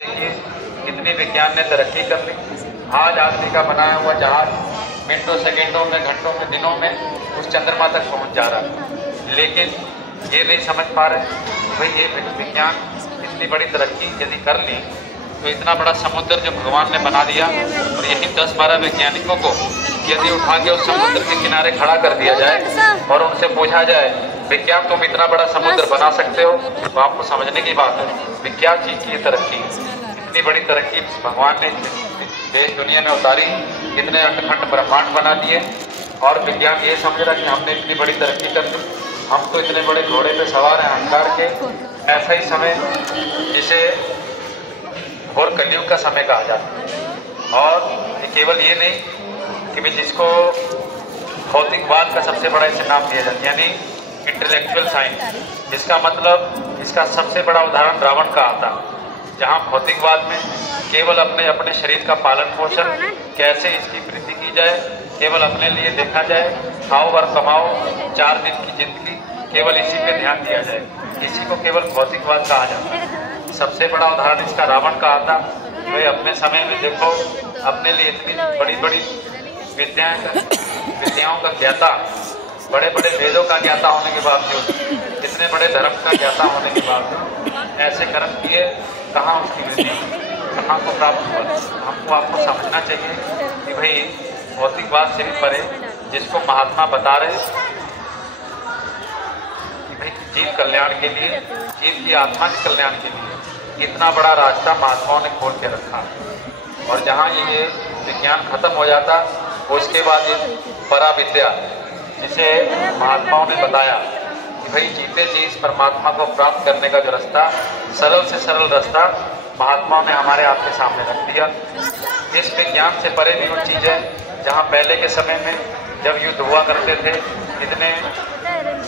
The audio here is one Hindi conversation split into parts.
देखिए कितनी विज्ञान ने तरक्की कर ली। आज आदमी का बनाया हुआ जहाज मिनटों, सेकेंडों में, घंटों में, दिनों में उस चंद्रमा तक पहुंच जा रहा है। लेकिन ये नहीं समझ पा रहे भाई ये विज्ञान इतनी बड़ी तरक्की यदि कर ली तो इतना बड़ा समुद्र जो भगवान ने बना दिया और यही 10-12 वैज्ञानिकों को यदि उठा के उस समुद्र के किनारे खड़ा कर दिया जाए और उनसे पूछा जाए विज्ञान तुम इतना बड़ा समुद्र बना सकते हो, तो आपको समझने की बात है विज्ञान चीज की तरक्की, इतनी बड़ी तरक्की भगवान ने देश दुनिया में उतारी, इतने अखंड ब्रह्मांड बना दिए और विज्ञान ये समझ रहा कि हमने इतनी बड़ी तरक्की कर ली, हम तो इतने बड़े घोड़े पे सवार हैं अहंकार के। ऐसा ही समय जिसे और कलयुग का समय कहा जाता है। और केवल ये नहीं कि जिसको भौतिकवाद का सबसे बड़ा इसे नाम दिया जाता है, यानी इंटेलेक्चुअल साइंस, जिसका मतलब इसका सबसे बड़ा उदाहरण रावण का आता, जहाँ भौतिकवाद में केवल अपने अपने शरीर का पालन पोषण कैसे इसकी वृद्धि की जाए, केवल अपने लिए देखा जाए, खाओ और कमाओ, 4 दिन की जिंदगी, केवल इसी पे ध्यान दिया जाए, इसी को केवल भौतिकवाद कहा जाता है। सबसे बड़ा उदाहरण इसका रावण का आता, वे अपने समय में देखो अपने लिए इतनी बड़ी बड़ी विद्याओं का ज्ञाता, बड़े बड़े वेदों का ज्ञाता होने के बावजूद, इतने बड़े धर्म का ज्ञाता होने के बावजूद ऐसे कर्म किए, कहाँ उसकी वृद्धि, कहाँ को प्राप्त हुआ। हमको आपको समझना चाहिए कि भाई भौतिकवाद से भी परे जिसको महात्मा बता रहे कि भाई जीव कल्याण के लिए, जीव की आत्मा के कल्याण के लिए इतना बड़ा रास्ता महात्माओं ने खोल के रखा। और जहाँ ये विज्ञान खत्म हो जाता उसके बाद ये पराविद्या, जिसे महात्माओं ने बताया कि भाई जीते जी इस परमात्मा को प्राप्त करने का जो रास्ता, सरल से सरल रास्ता महात्माओं ने हमारे आपके सामने रख दिया। इस विज्ञान से परे भी वो चीज़ें जहाँ पहले के समय में जब युद्ध हुआ करते थे, इतने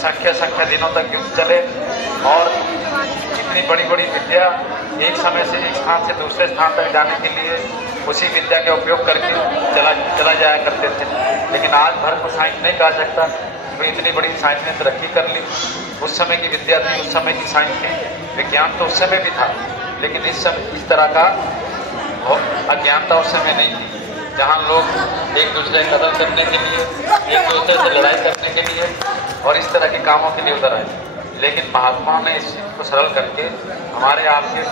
संख्या दिनों तक युद्ध चले और इतनी बड़ी बड़ी विद्या एक समय से एक स्थान से दूसरे स्थान तक जाने के लिए उसी विद्या का उपयोग करके चला जाया करते थे। लेकिन आज भर को साइंस नहीं कहा सकता कि इतनी बड़ी साइंस ने तरक्की कर ली। उस समय की विद्या थी, उस समय की साइंस थी, विज्ञान तो उस समय भी था, लेकिन इस तरह का अज्ञानता उस समय नहीं थी, जहाँ लोग एक दूसरे का कत्ल करने के लिए, एक दूसरे से लड़ाई करने के लिए और इस तरह के कामों के लिए उतर आए। लेकिन महात्माओं ने इस चीज़ को सरल करके हमारे आपके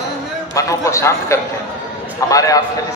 मनों को शांत करके हमारे आपके